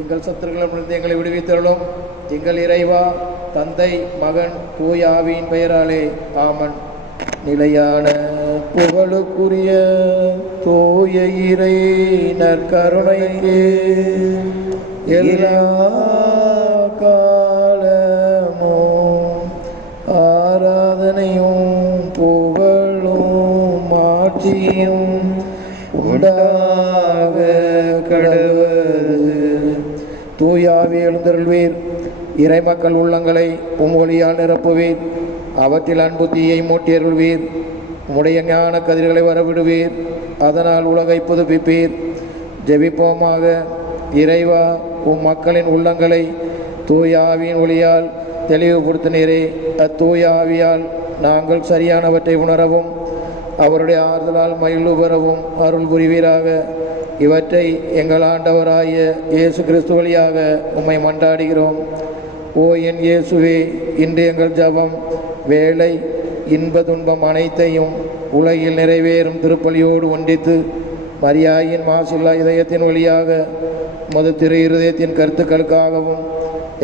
எங்கள் சத்துருக்களிடமிருந்து எங்களை விடுவித்தருளும். எங்கள் இறைவா, தந்தை, மகன், தூய ஆவியின் பெயராலே ஆமன். நிலையான புகழுக்குரிய தூய இறை நற்கருணைக்கு எல்லா காலமும் ஆராதனையும் புகழும் ஆட்சியும் உண்டாக கடவுது. தூய ஆவி எழுந்தருள்வீர். இறைமக்கள் உள்ளங்களை ஒளியால் நிரப்புவீர். அவற்றில் அன்பு தீயை மூட்டியருள்வீர். உம்முடைய ஞான கதிர்களை வரவிடுவீர். அதனால் உலகை புதுப்பிப்பீர். ஜெபிப்போமாக. இறைவா, மக்களின் உள்ளங்களை தூய ஆவியின் ஒளியால் தெளிவுபடுத்தினீரே. அத்தூய ஆவியால் நாங்கள் சரியானவற்றை உணரவும் அவருடைய ஆறுதலால் மகிழ்வு பெறவும் அருள் புரிவீராக. இவற்றை எங்கள் ஆண்டவராகிய இயேசு கிறிஸ்து வழியாக உம்மை மன்றாடுகிறோம். ஓ என் இயேசுவே, இன்று எங்கள் ஜபம், வேலை, இன்ப துன்பம் அனைத்தையும் உலகில் நிறைவேறும் திருப்பலியோடு ஒன்றித்து மரியாயின் மாசில்லா இதயத்தின் வழியாக உமது திரு இருதயத்தின் கருத்துக்களுக்காகவும்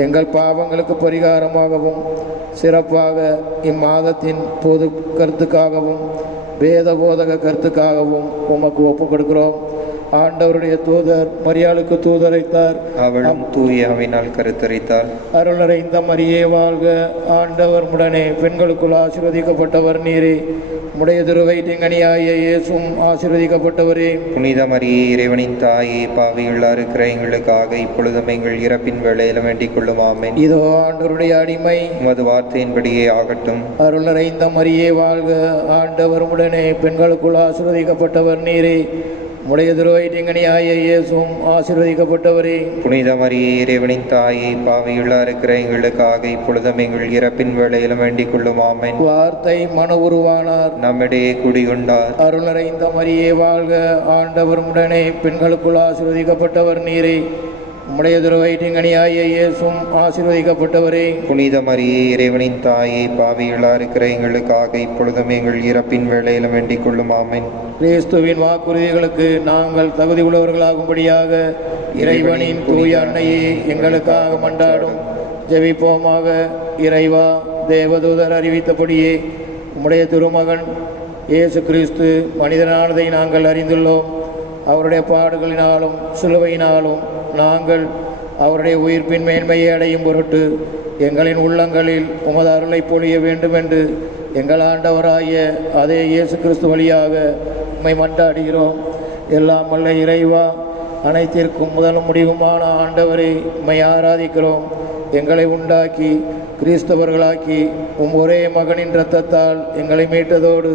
எங்கள் பாவங்களுக்கு பரிகாரமாகவும் சிறப்பாக இம்மாதத்தின் பொது கருத்துக்காகவும் வேத போதக கருத்துக்காகவும் உமக்கு ஒப்புக் கொடுக்கிறோம். ஆண்டவருடைய தூதர் மரியாளுக்கு தூதரைத்தார், அவளும் தூயாவினால் கருத்தரித்தார். அருள் நிறைந்த மரியே வாழ்க, ஆண்டவர் உடனே பெண்களுக்குள் ஆசீர்வதிக்கப்பட்டவர் நீரே. உடைய திருவயிற்றிங்கனியாகிய இயேசுவும் ஆசீர்வதிக்கப்பட்டவரே. புனித மரியே, இறைவனின் தாயே, பாவியுள்ளா இருக்கிற எங்களுக்காக இப்பொழுதும் எங்கள் இறப்பின் வேளையில வேண்டிக் கொள்ளும். ஆமென். இதோ ஆண்டவருடைய அடிமை, உமது வார்த்தையின்படியே ஆகட்டும். அருள் நிறைந்த மரியே வாழ்க, ஆண்டவர் உடனே பெண்களுக்குள் ஆசீர்வதிக்கப்பட்டவர் நீரே. உடைய திருவயிற்றிங்கனியாகிய இயேசுவும் ஆசீர்வதிக்கப்பட்டவரே. புனித மரியே, இறைவனின் தாயே, பாவியுள்ளா இருக்கிற எங்களுக்காக இப்பொழுதும் எங்கள் இறப்பின் வேளையிலும் வேண்டிக் கொள்ளும். ஆமென். வார்த்தை மன உருவானார், நம்மிடையே குடிகொண்டார். அருள் நிறைந்த மரியே வாழ்க, ஆண்டவர் உடனே பெண்களுக்குள் ஆசீர்வதிக்கப்பட்டவர் நீரே. உம்முடைய திருவயிற்றிங்கனியாகிய இயேசுவும் ஆசீர்வதிக்கப்பட்டவரே. புனித மரியே, இறைவனின் தாயே, பாவியுள்ளா இருக்கிற எங்களுக்காக இப்பொழுதும் எங்கள் இறப்பின் வேளையிலும் வேண்டிக் கொள்ளும். ஆமென். கிறிஸ்துவின் வாக்குறுதிகளுக்கு நாங்கள் தகுதி உள்ளவர்களாகும்படியாக இறைவனின் தூய அன்னையே எங்களுக்காக மன்றாடும். ஜெபிப்போமாக. இறைவா, தேவதூதர் அறிவித்தபடியே உம்முடைய திருமகன் இயேசு கிறிஸ்து மனிதனானதை நாங்கள் அறிந்துள்ளோம். அவருடைய பாடுகளினாலும் சிலுவையினாலும் நாங்கள் அவருடைய உயிர்ப்பின் மேன்மையை அடையும் பொருட்டு எங்களின் உள்ளங்களில் உமது அருளை பொழிய வேண்டும் என்று எங்கள் ஆண்டவராகிய அதே இயேசு கிறிஸ்து வழியாக உம்மை மன்றாடுகிறோம். எல்லாம் வல்ல இறைவா, அனைத்திற்கும் முதலும் முடிவுமான ஆண்டவரை உம்மை ஆராதிக்கிறோம். எங்களை உண்டாக்கி கிறிஸ்தவர்களாக்கி ஒரே மகனின் இரத்தத்தால் எங்களை மீட்டதோடு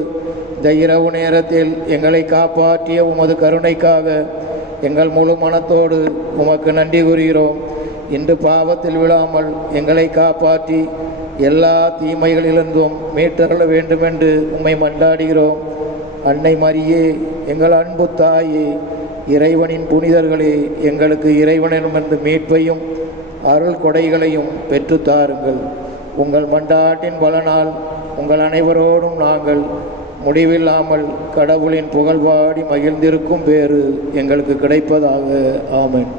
இந்த இரவு நேரத்தில் எங்களை காப்பாற்றிய உமது கருணைக்காக எங்கள் முழு மனத்தோடு உமக்கு நன்றி கூறுகிறோம். இன்று பாவத்தில் விழாமல் எங்களை காப்பாற்றி எல்லா தீமைகளிலிருந்தும் மீட்டருள வேண்டுமென்று உம்மை மன்றாடுகிறோம். அன்னை மரியே, எங்கள் அன்பு தாயே, இறைவனின் புனிதர்களே, எங்களுக்கு இறைவனிடமிருந்து மீட்பையும் அருள் கொடைகளையும் பெற்றுத்தாருங்கள். உங்கள் மன்றாட்டின் பலனால் உங்கள் அனைவரோடும் நாங்கள் முடிவில்லாமல் கடவுளின் புகழ்பாடி மகிழ்ந்திருக்கும் பேறு எங்களுக்கு கிடைப்பதாக. ஆமென்.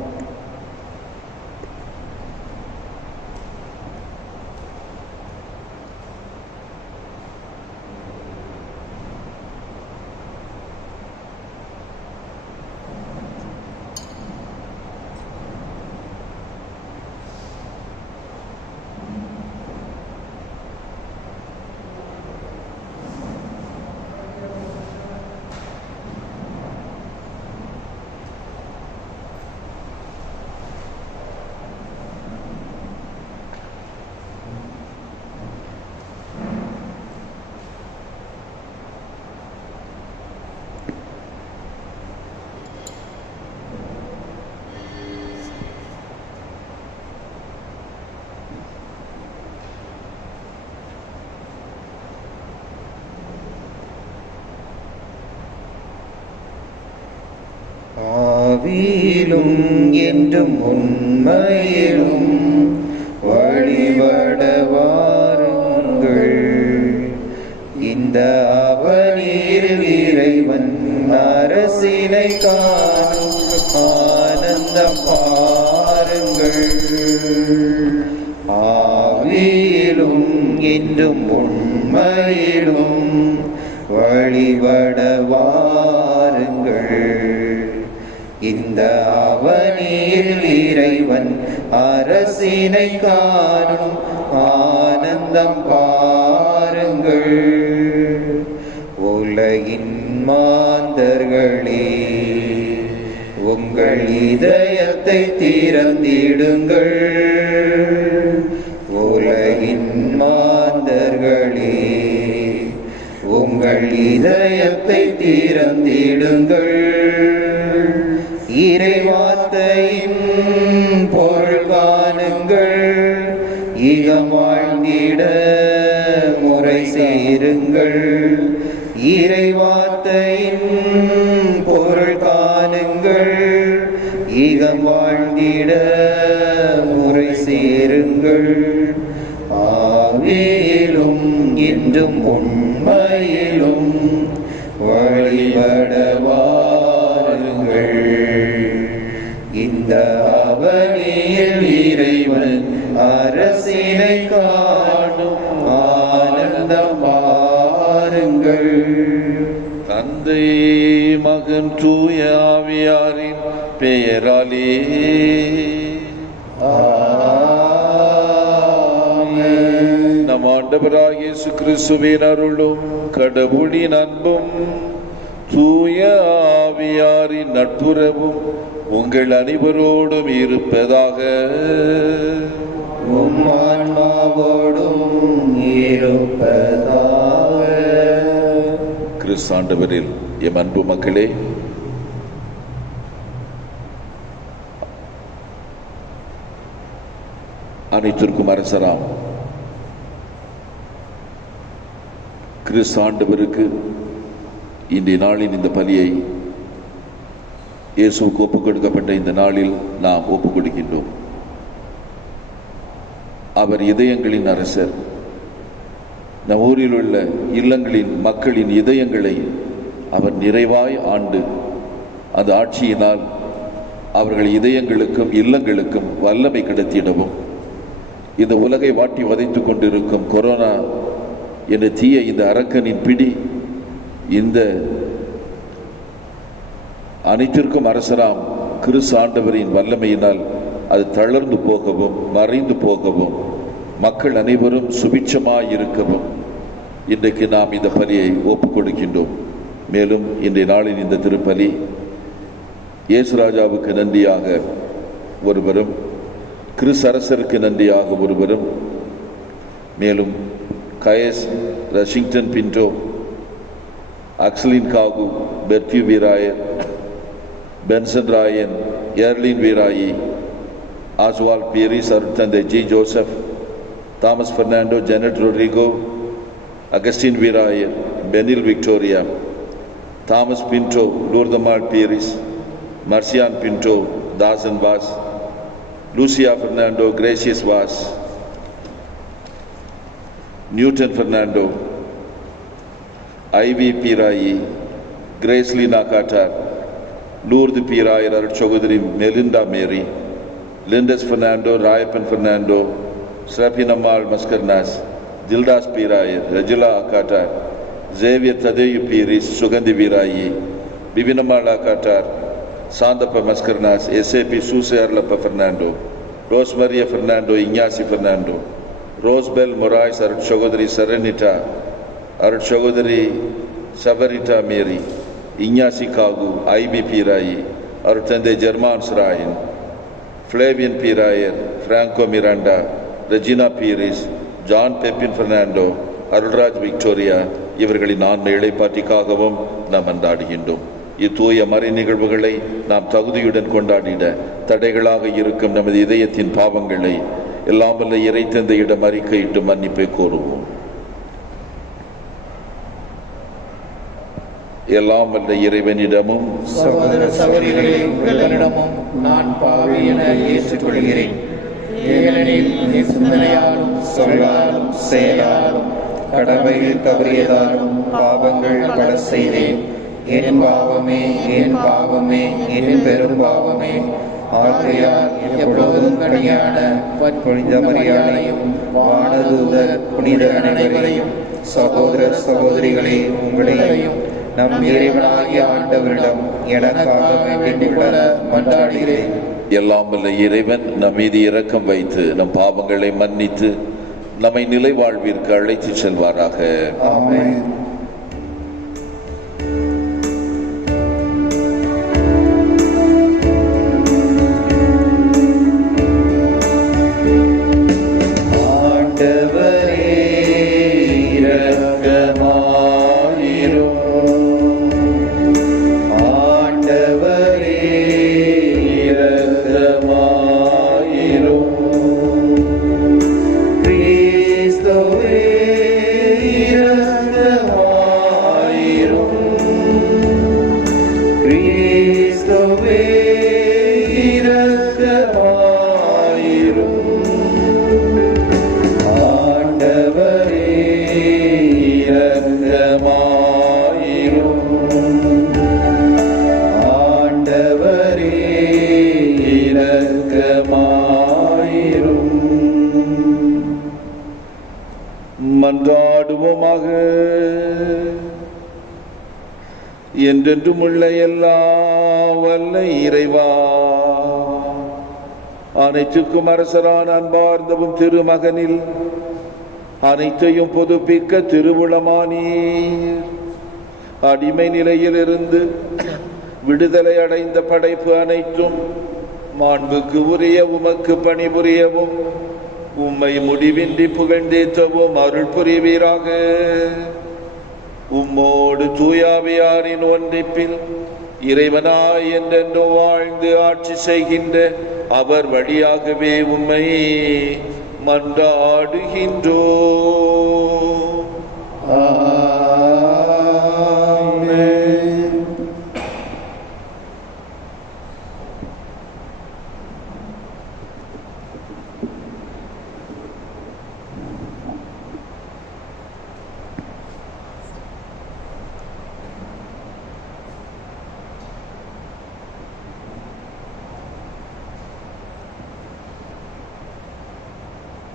ஆவியிலும் என்றும் உண்மையிலும் வழிபட வாருங்கள். இந்த அவனில் இறைவன் அரசினை காணும் ஆனந்தம் பாருங்கள். ஆவியிலும் இன்றும் உண்மையிலும் வழிபட வாருங்கள். இந்த அவனியில் இறைவன் அரசினை காணும் ஆனந்தம் பாருங்கள். உலகின் மாந்தர்களே, உங்கள் இதயத்தை திறந்திடுங்கள். உலகின் மாந்தர்களே, உங்கள் இதயத்தை திறந்திடுங்கள். இறைவார்த்தையின் பொருள் காணுங்கள். இகம் வாழ்ந்திட முறை சேருங்கள். இறைவார்த்தையின் பொருள் காணுங்கள். இகம் வாழ்ந்திட முறை சேருங்கள். ஆவியிலும் இன்றும் உண்மையிலும் வழிபட வாருங்கள். இந்த அவனியில் இறைவன் அரசினை காணும் ஆனந்தம் பாருங்கள். தந்தை மகன் தூய ஆவியாரின் பெயராலே நம் ஆண்டவராகிய இயேசு கிறிஸ்துவின் அருளும் கடவுளின் அன்பும் தூய ஆவியாரின் நட்புறவும் உங்கள் அனைவரோடும் இருப்பதாக. உம் ஆன்மாவோடும் இருப்பதாக. கிறிஸ்தாண்டவரில் எம் அன்பு மக்களே, அனைத்திற்கும் அரசராம் கிறிஸ்தாண்டவருக்கு இன்றைய நாளின் இந்த பலியை இயேசுவுக்கு ஒப்புக் கொடுக்கப்பட்ட இந்த நாளில் நாம் ஒப்புக் கொடுக்கின்றோம். அவர் இதயங்களின் அரசர். நம் ஊரில் உள்ள இல்லங்களின் மக்களின் இதயங்களை அவர் நிறைவாய் ஆண்டு அந்த ஆட்சியினால் அவர்கள் இதயங்களுக்கும் இல்லங்களுக்கும் வல்லமை கிடைத்திடவும், இந்த உலகை வாட்டி வதைத்துக் கொண்டிருக்கும் கொரோனா என்ற தீய இந்த அரக்கனின் பிடி இந்த அனைத்திற்கும் அரசராம் கிறிஸ்து ஆண்டவரின் வல்லமையினால் அது தளர்ந்து போகவும் மறைந்து போகவும் மக்கள் அனைவரும் சுபிட்சமாயிருக்கவும் இன்றைக்கு நாம் இந்த பலியை ஒப்புக் கொடுக்கின்றோம். மேலும் இன்றைய நாளின் இந்த திருப்பலி இயேசுராஜாவுக்கு நன்றியாக ஒருவரும், கிறிஸ்து அரசருக்கு நன்றியாக ஒருவரும், மேலும் கயஸ் ரஷிங்டன் பின்டோ, அக்சலின் காகு, பெர்த்யூ வீராயர், பென்சன் ராயன், எர்லின் வீராயி, ஆஸ்வால் பீரிஸ், அருட்தந்தை G Joseph, Thomas Fernando, Janet Rodrigo, Augustine Veerayar, பெனில் Victoria, Thomas Pinto, Lourdammal Peiris, மர்சியான் Pinto, Dasan Vaz, Lucia Fernando, Gracious Vaz, Newton Fernando, Ivy Peerayi, கிரேஸ்லினா காட்டார், லூர்து பீராயர், அருட்சகோதரி மெலிண்டா மேரி, லிண்டஸ் பெர்னாண்டோ, ராயப்பன் பெர்னாண்டோ, ஸ்ரபினம்மாள் Mascarenhas, Gildas Peerayar, Rajila Akkattar, Xavier ததேயு பீரிஸ், சுகந்தி வீராயி, பிபினம்மாள் அக்காட்டார், சாந்தப்ப மஸ்கர்னாஸ், எஸ்ஏபி சூசே Arlappa Fernando, Rosemaria Fernando, Innasi Fernando, Rosebell Morais, அருட்சகோதரி செரனிட்டா, அருட்சகோதரி சபரிட்டா மேரி, இஞ்ஞாசி காகு, ஐபி பீராயி, அருட்தந்தை Germans Rayan, Flavian Peerayar, Franco Miranda, Regina Peiris, John Pepin Fernando, Arulraj Victoria இவர்களின் ஆன்ம இளைப்பாற்றிக்காகவும் நாம் மன்றாடுகின்றோம். இத்தூய மறை நிகழ்வுகளை நாம் தகுதியுடன் கொண்டாடிட தடைகளாக இருக்கும் நமது இதயத்தின் பாவங்களை எல்லாம் வல்ல இறை தந்தையிடம் அறிக்கையிட்டு மன்னிப்பை கோருவோம். எல்லாம் வல்ல இறைவனிடமும் சகோதர சகோதரிகளே, உங்களிடமும் நான் பாவி என ஏற்றுக்கொள்கிறேன். ஏனெனில் என் சிந்தனையாலும் சொல்லாலும் செயலாலும் கடமையில் தவறியதாலும் பாவங்கள் பல செய்தேன். என் பாவமே, என் பாவமே, என் பெரும் பாவமே. ஆகையால் எப்பொழுதும் கனியான புனித மரியாதையும் வானதூதர் புனிதர் அனைவரையும் சகோதர சகோதரிகளே உங்களையும் நம் இறைவனாகிய ஆண்டவரிடம் எனக்காக வேண்டிக் கொள்ள மன்றாடுகிறேன். எல்லாம் வல்ல இறைவன் நம் மீது இரக்கம் வைத்து நம் பாவங்களை மன்னித்து நம்மை நிலை வாழ்விற்கு அழைத்து செல்வாராக. ஆமென். மன்றாடுவோமாக. என்றென்றும் உள்ள எல்லா வல்ல இறைவா, அனைத்துக்கும் அரசரான அன்பார்ந்தவும் திருமகனில் அனைத்தையும் புதுப்பிக்க திருவுளமானீர். அடிமை நிலையிலிருந்து விடுதலை அடைந்த படைப்பு அனைத்தும் மாண்புக்கு உரிய உமக்கு பணிபுரியவும் உம்மை முடிவின்றி புகழ்ந்தேற்றவும் அருள் புரிவீராக. உம்மோடு தூயாவியாரின் ஒன்றிப்பில் இறைவனாய் என்றென்றோ வாழ்ந்து ஆட்சி செய்கின்ற அவர் வழியாகவே உம்மை மன்றாடுகின்றோ.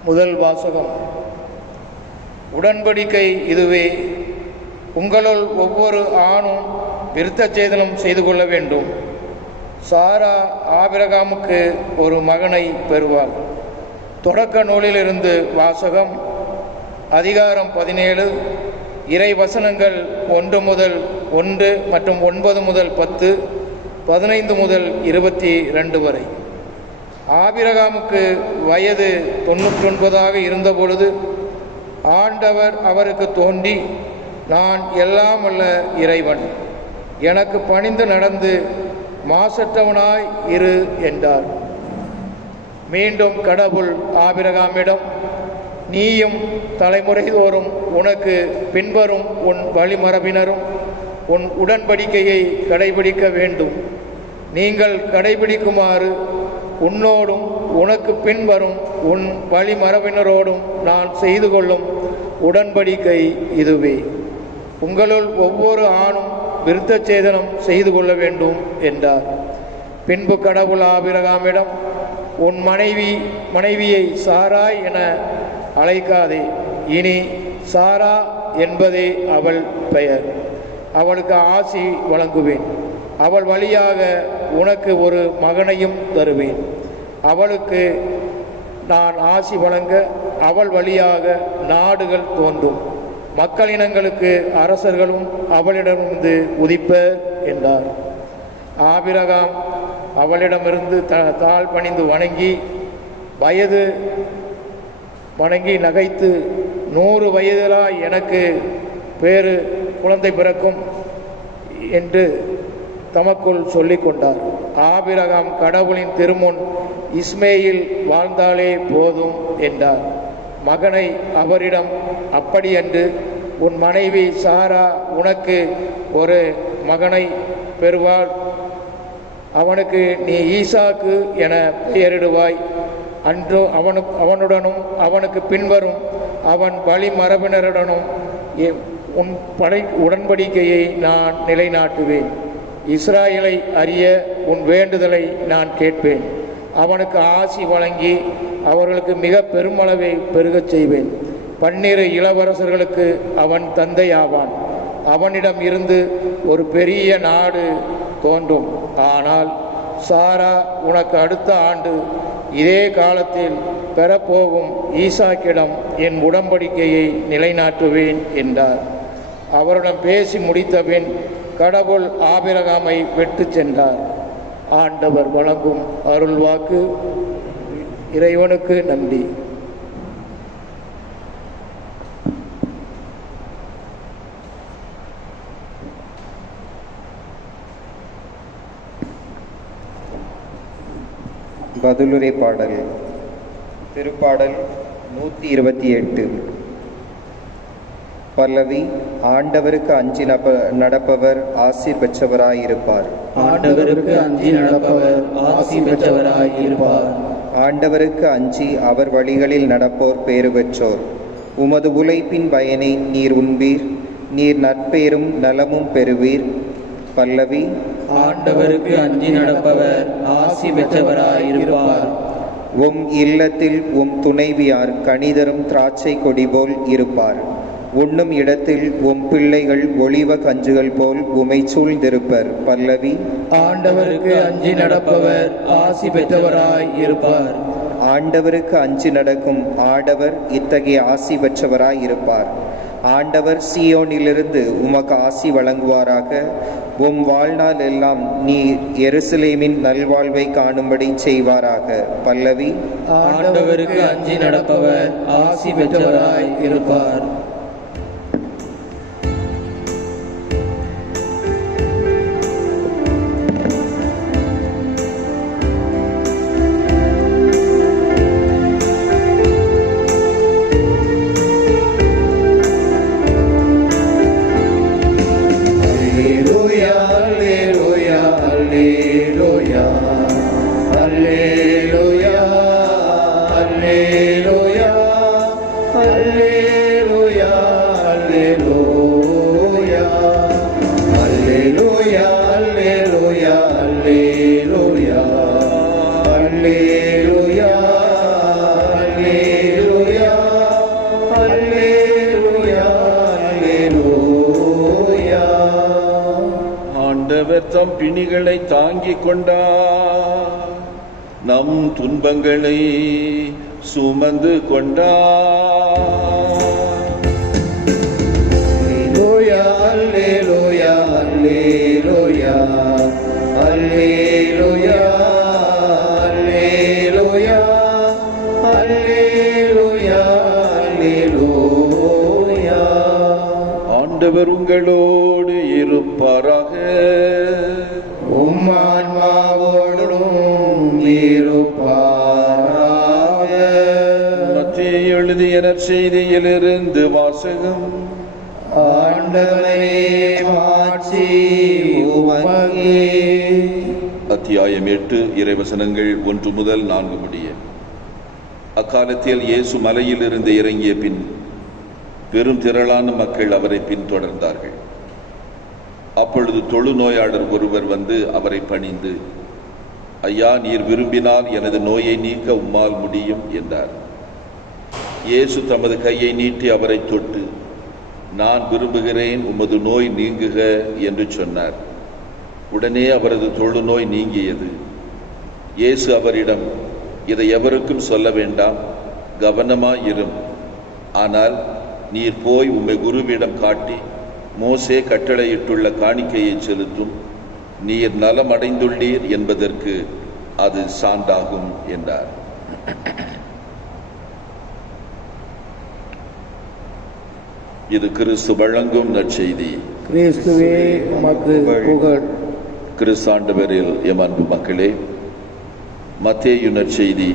முதல் வாசகம். உடன்படிக்கை இதுவே, உங்களுள் ஒவ்வொரு ஆணும் விருத்த சேதனம் செய்து கொள்ள வேண்டும். சாரா ஆபிரகாமுக்கு ஒரு மகனை பெறுவாள். தொடக்க நூலிலிருந்து வாசகம். அதிகாரம் 17, இறை வசனங்கள் 1 முதல் 1 மற்றும் 9 முதல் 10, 15 முதல் 22 வரை. ஆபிரகாமுக்கு வயது 99 இருந்தபொழுது ஆண்டவர் அவருக்கு தோன்றி, நான் எல்லாம் வல்ல இறைவன், எனக்கு பணிந்து நடந்து மாசற்றவனாய் இரு என்றார். மீண்டும் கடவுள் ஆபிரகாமிடம், நீயும் தலைமுறை தோறும் உனக்கு பின்வரும் உன் வழிமரபினரும் உன் உடன்படிக்கையை கடைபிடிக்க வேண்டும். நீங்கள் கடைபிடிக்குமாறு உன்னோடும் உனக்கு பின்வரும் உன் வழிமரபினரோடும் நான் செய்து கொள்ளும் உடன்படிக்கை இதுவே. உங்களுள் ஒவ்வொரு ஆணும் விருத்த சேதனம் செய்து கொள்ள வேண்டும் என்றார். பின்பு கடவுள் ஆபிரகாமிடம், உன் மனைவியை சாராய் என அழைக்காதே, இனி சாரா என்பதே அவள் பெயர். அவளுக்கு ஆசி வழங்குவேன். அவள் வழியாக உனக்கு ஒரு மகனையும் தருவேன். அவளுக்கு நான் ஆசி வழங்க அவள் வழியாக நாடுகள் தோன்றும். மக்களினங்களுக்கு அரசர்களும் அவளிடமிருந்து உதிப்பர் என்றார். ஆபிரகாம் அவளிடமிருந்து தாழ் பணிந்து வணங்கி நகைத்து, 100 வயதிலாய் எனக்கு வேறு குழந்தை பிறக்கும் என்று தமக்குள் சொல்லிக் கொண்டார். ஆபிரகாம் கடவுளின் திருமுன் இஸ்மேயில் வாழ்ந்தாலே போதும் என்றார். மகனை அவரிடம், அப்படியன்று உன் மனைவி சாரா உனக்கு ஒரு மகனை பெறுவாள். அவனுக்கு நீ ஈசாக்கு என பெயரிடுவாய். அன்று அவனுடனும் அவனுக்கு பின்வரும் அவன் வழிமரபினருடனும் உன் உடன்படிக்கையை நான் நிலைநாட்டுவேன். இஸ்ராயலை அறிய உன் வேண்டுதலை நான் கேட்பேன். அவனுக்கு ஆசி வழங்கி அவர்களுக்கு மிக பெருமளவை பெருகச் செய்வேன். 12 இளவரசர்களுக்கு அவன் தந்தையாவான். அவனிடம் இருந்து ஒரு பெரிய நாடு தோன்றும். ஆனால் சாரா உனக்கு அடுத்த ஆண்டு இதே காலத்தில் பெறப்போகும் ஈசாக்கிடம் என் உடன்படிக்கையை நிலைநாட்டுவேன் என்றார். அவரிடம் பேசி முடித்தபின் கடவுள் ஆபிரகாமை விட்டு சென்றார். ஆண்டவர் வழங்கும் அருள்வாக்கு. இறைவனுக்கு நன்றி. பதிலுரை பாடல். திருப்பாடல் 128. பல்லவி. ஆண்டவருக்கு அஞ்சி நடப்பவர் ஆசீர் பெற்றவராயிருப்பார். ஆண்டவருக்கு அஞ்சி நடப்பவர் ஆசி பெற்றவராயிருப்பார். ஆண்டவருக்கு அஞ்சி அவர் வழிகளில் நடப்போர் பேறு பெற்றோர். உமது உழைப்பின் பயனை நீர் உண்பீர். நீர் நற்பேரும் நலமும் பெறுவீர். பல்லவி. ஆண்டவருக்கு அஞ்சி நடப்பவர் ஆசி பெற்றவராயிருப்பார். உம் இல்லத்தில் உம் துணைவியார் கனிதரும் திராட்சை கொடி போல் இருப்பார். உண்ணும் இடத்தில் உம் பிள்ளைகள் ஒளிவ கஞ்சுகள் போல் உமை சூழ்ந்திருப்பர். பல்லவி. ஆண்டவருக்கு அஞ்சி நடப்பவர் ஆசி பெற்றவராய் இருப்பார். ஆண்டவருக்கு அஞ்சி நடக்கும் ஆடவர் இத்தகைய ஆசி பெற்றவராய் இருப்பார். ஆண்டவர் சீயோனிலிருந்து உமக்கு ஆசி வழங்குவாராக. உம் வாழ்நாள் எல்லாம் நீர் எருசலேமின் நல்வாழ்வை காணும்படி செய்வாராக. பல்லவி. ஆண்டவருக்கு அஞ்சி நடப்பவர் ஆசி பெற்றவராய் இருப்பார். தம் பிணிகளை தாங்கிக் கொண்டார். நம் துன்பங்களை சுமந்து கொண்டார். அல்லேலூயா அல்லேலூயா அல்லேலூயா அல்லேலூயா அல்லேலூயா அல்லேலூயா அல்லேலூயா. ஆண்டவர் உங்களோடு இருப்பாராக. உம் ஆன்மாவோடும் இருப்பாராக. மத்தேயு எழுதிய நற்செய்தியிலிருந்து வாசகம். ஆண்டவரே மாட்சி உமக்கே. அத்தியாயம் 8 இறைவசனங்கள் 1 முதல் 4 முடிய. அக்காலத்தில் இயேசு மலையிலிருந்து இறங்கிய பின் பெரும் திரளான மக்கள் அவரை பின்தொடர்ந்தார்கள். அப்பொழுது தொழுநோயாளர் ஒருவர் வந்து அவரை பணிந்து, ஐயா, நீர் விரும்பினால் எனது நோயை நீக்க உம்மால் முடியும் என்றார். இயேசு தமது கையை நீட்டி அவரை தொட்டு, நான் விரும்புகிறேன், உமது நோய் நீங்குக என்று சொன்னார். உடனே அவரது தொழுநோய் நீங்கியது. இயேசு அவரிடம், இதை எவருக்கும் சொல்ல வேண்டாம், கவனமாயிரும். ஆனால் நீர் போய் உம்மை குருவிடம் காட்டி மோசே கட்டளையிட்டுள்ள காணிக்கையை செலுத்தும். நீர் நலமடைந்துள்ளீர் என்பதற்கு அது சான்றாகும் என்றார். இது கிறிஸ்து வழங்கும் நற்செய்தி. கிறிஸ்துவே உமக்கு புகழ். கிறிஸ்தாண்டவரில் எம் அன்பு மக்களே, மத்தேயு நற்செய்தி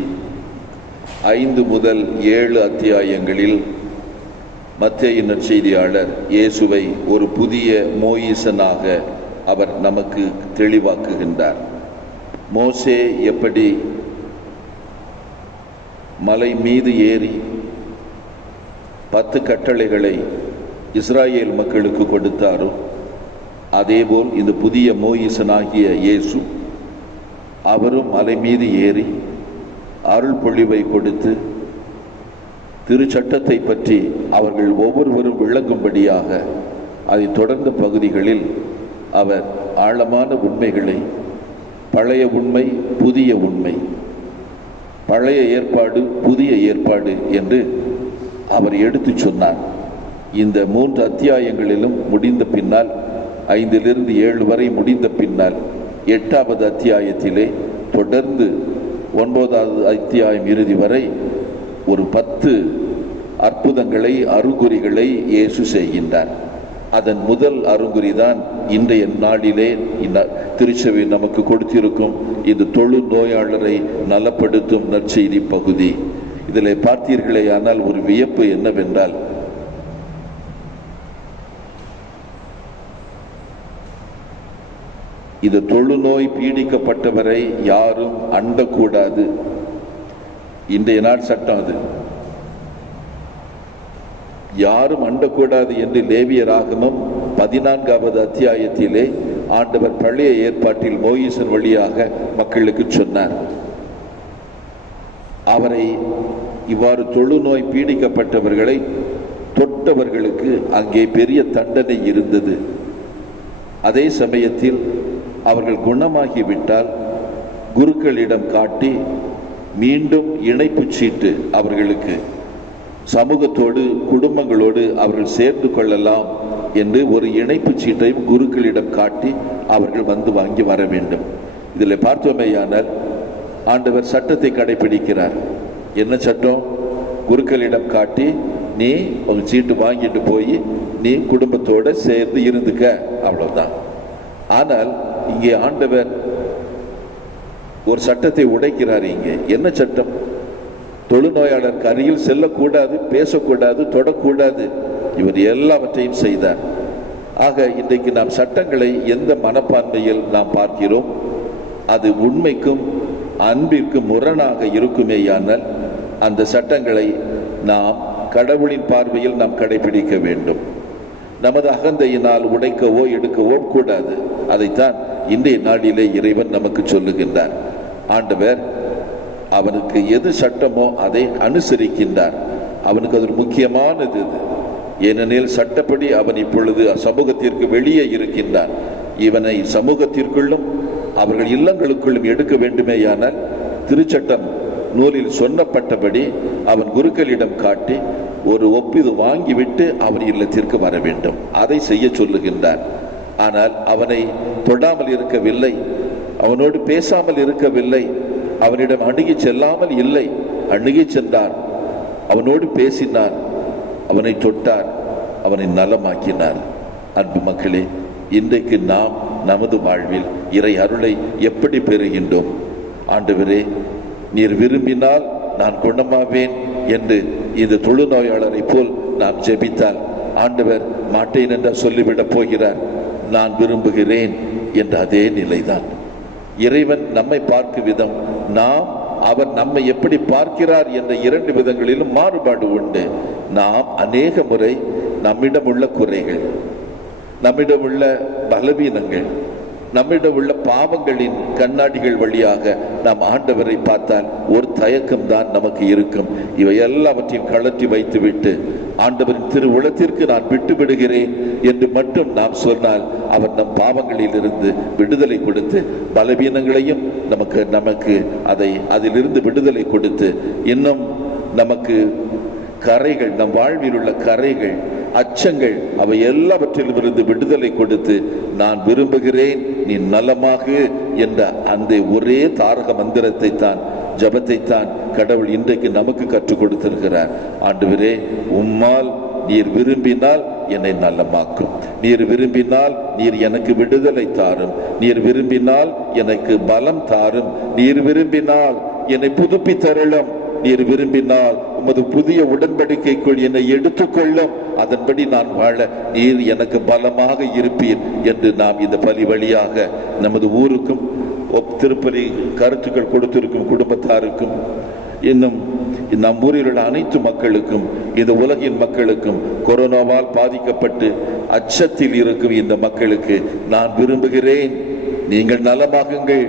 5 முதல் 7 அத்தியாயங்களில் மத்தேயு நற்செய்தியாளர் இயேசுவை ஒரு புதிய மோயிசனாக அவர் நமக்கு தெளிவாக்குகின்றார். மோசே எப்படி மலை மீது ஏறி 10 கட்டளைகளை இஸ்ராயேல் மக்களுக்கு கொடுத்தாரோ அதேபோல் இந்த புதிய மோயிசனாகிய இயேசு அவரும் மலை மீது ஏறி அருள் பொழிவை கொடுத்து திருச்சட்டத்தை பற்றி அவர்கள் ஒவ்வொருவரும் விளங்கும்படியாக அதை தொடர்ந்த பகுதிகளில் அவர் ஆழமான உண்மைகளை, பழைய உண்மை புதிய உண்மை, பழைய ஏற்பாடு புதிய ஏற்பாடு என்று அவர் எடுத்து சொன்னார். இந்த 3 அத்தியாயங்களிலும் முடிந்த பின்னால் 5 to 7 வரை முடிந்த பின்னால் 8வது அத்தியாயத்திலே தொடர்ந்து 9வது அத்தியாயம் இறுதி வரை ஒரு 10 அற்புதங்களை, அறிகுறிகளை இயேசு செய்கின்றார். அதன் முதல் அறிகுறிதான் இன்றைய நாளிலே திருச்சபை நமக்கு கொடுத்திருக்கும் இந்த தொழு நோயாளரை நலப்படுத்தும் நற்செய்தி பகுதி. இதில் பார்த்தீர்களே ஆனால் ஒரு வியப்பு என்னவென்றால், இது தொழுநோய் பீடிக்கப்பட்டவரை யாரும் அண்டக்கூடாது. இன்றைய நாள் சட்டம் அது. யாரும் அண்டக்கூடாது என்று லேவியராகமம் 14வது அத்தியாயத்திலே ஆண்டவர் பழைய ஏற்பாட்டில் மோயிசன் வழியாக மக்களுக்கு சொன்னார். அவரை இவ்வாறு தொழுநோய் பீடிக்கப்பட்டவர்களை தொட்டவர்களுக்கு அங்கே பெரிய தண்டனை இருந்தது. அதே சமயத்தில் அவர்கள் குணமாகிவிட்டால் குருக்களிடம் காட்டி மீண்டும் இணைப்பு சீட்டு அவர்களுக்கு சமூகத்தோடு குடும்பங்களோடு அவர்கள் சேர்ந்து கொள்ளலாம் என்று ஒரு இணைப்பு சீட்டையும் குருக்களிடம் காட்டி அவர்கள் வந்து வாங்கி வர வேண்டும். இதில் பார்த்தோமேயானால் ஆண்டவர் சட்டத்தை கடைபிடிக்கிறார். என்ன சட்டம்? குருக்களிடம் காட்டி நீ ஒரு சீட்டு வாங்கிட்டு போய் நீ குடும்பத்தோடு சேர்ந்து இருந்துக்க, அவ்வளவுதான். ஆனால் இங்கே ஆண்டவர் ஒரு சட்டத்தை உடைக்கிறார். இங்கே என்ன சட்டம்? தொழுநோயாளருக்கு அருகில் செல்லக்கூடாது, பேசக்கூடாது, தொடக்கூடாது. இவர் எல்லாவற்றையும் செய்தார். ஆக இன்றைக்கு நாம் சட்டங்களை எந்த மனப்பான்மையில் நாம் பார்க்கிறோம், அது உண்மைக்கும் அன்பிற்கும் முரணாக இருக்குமேயானால் அந்த சட்டங்களை நாம் கடவுளின் பார்வையில் நாம் கடைபிடிக்க வேண்டும். நமது அகந்தையினால் உடைக்கவோ எடுக்கவோ கூடாது. அதைத்தான் இன்றைய நாளிலே இறைவன் நமக்கு சொல்லுகின்றார். ஆண்டவர் அவனுக்கு எது சட்டமோ அதை அனுசரிக்கின்றார். அவனுக்கு அது முக்கியமானது. ஏனெனில் சட்டப்படி அவன் இப்பொழுது சமூகத்திற்கு வெளியே இருக்கின்றான். இவனை சமூகத்திற்குள்ளும் அவர்கள் இல்லங்களுக்குள்ளும் எடுக்க வேண்டுமேயானால் திருச்சட்டம் நூலில் சொன்னப்பட்டபடி அவன் குருக்களிடம் காட்டி ஒரு ஒப்பிது வாங்கிவிட்டு அவன் இல்லத்திற்கு வர வேண்டும். அதை செய்ய சொல்லுகின்றார். ஆனால் அவனை தொடாமல் இருக்கவில்லை, அவனோடு பேசாமல் இருக்கவில்லை, அவனிடம் அணுகி செல்லாமல் இல்லை. அணுகி சென்றார், அவனோடு பேசினார், அவனை தொட்டார், அவனை நலமாக்கினார். அன்பு மக்களே, இன்றைக்கு நாம் நமது வாழ்வில் இறை அருளை எப்படி பெறுகின்றோம்? ஆண்டவரே, நீர் விரும்பினால் நான் குணமாவேன் என்று இந்த தொழுநோயாளரை போல் நாம் ஜெபித்தால் ஆண்டவர் மாட்டேன் என்று சொல்லிவிடப் போகிறார். நான் விரும்புகிறேன் என்ற அதே நிலைதான். இறைவன் நம்மை பார்க்கும் விதம், நாம் அவர் நம்மை எப்படி பார்க்கிறார் என்ற 2 விதங்களிலும் மாறுபாடு உண்டு. நாம் அநேக முறை நம்மிடம் உள்ள குறைகள், நம்மிடம் உள்ள பலவீனங்கள், நம்மிடம் உள்ள பாவங்களின் கண்ணாடிகள் வழியாக நாம் ஆண்டவரை பார்த்தால் ஒரு தயக்கம் தான் நமக்கு இருக்கும். இவை எல்லாவற்றையும் கழற்றி வைத்துவிட்டு ஆண்டவரின் திருவுளத்திற்கு நான் விட்டு விடுகிறேன் என்று மட்டும் நாம் சொன்னால் அவர் நம் பாவங்களில் இருந்து விடுதலை கொடுத்து பலவீனங்களையும் நமக்கு அதிலிருந்து விடுதலை கொடுத்து இன்னும் நமக்கு கரைகள், நம் வாழ்வில் உள்ள கரைகள், அச்சங்கள், அவை எல்லாவற்றிலும் இருந்து விடுதலை கொடுத்து நான் விரும்புகிறேன் நீ நலமாக என்ற அந்த ஒரே தாரக மந்திரத்தை தான், ஜபத்தை தான் கடவுள் இன்றைக்கு நமக்கு கற்றுக் கொடுத்திருக்கிறார். ஆண்டவரே, உம்மால் நீர் விரும்பினால் என்னை நலமாக்கும், நீர் விரும்பினால் நீர் எனக்கு விடுதலை தாரும், நீர் விரும்பினால் எனக்கு பலம் தாரும், நீர் விரும்பினால் என்னை புதுப்பித்தருளும், நீர் விரும்பினால் உமது புதிய உடன்படிக்கைக்குள் என்னை எடுத்துக்கொள்ளும், அதன்படி நான் வாழ நீர் எனக்கு பலமாக இருப்பீர் என்று நாம் இந்த பலி வழியாக நமது ஊருக்கும் திருப்பலி கருத்துக்கள் கொடுத்திருக்கும் குடும்பத்தாருக்கும் இன்னும் நம் ஊரில் உள்ள அனைத்து மக்களுக்கும், இந்த உலகின் மக்களுக்கும், கொரோனாவால் பாதிக்கப்பட்டு அச்சத்தில் இருக்கும் இந்த மக்களுக்கு நான் விரும்புகிறேன், நீங்கள் நலமாகுங்கள்